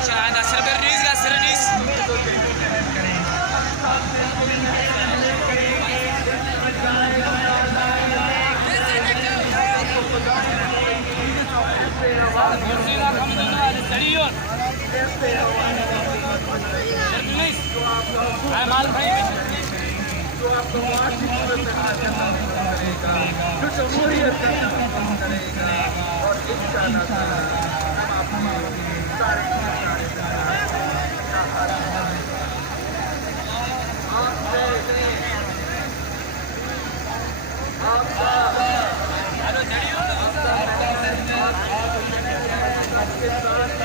Ada Serbernis, Sernis. जो आपको वार्षिक सूरत हाल का सामना करेगा, जो जमहूरियत का सामना करेगा और इंशाअल्लाह ताला हम आपके सारे आपके साथ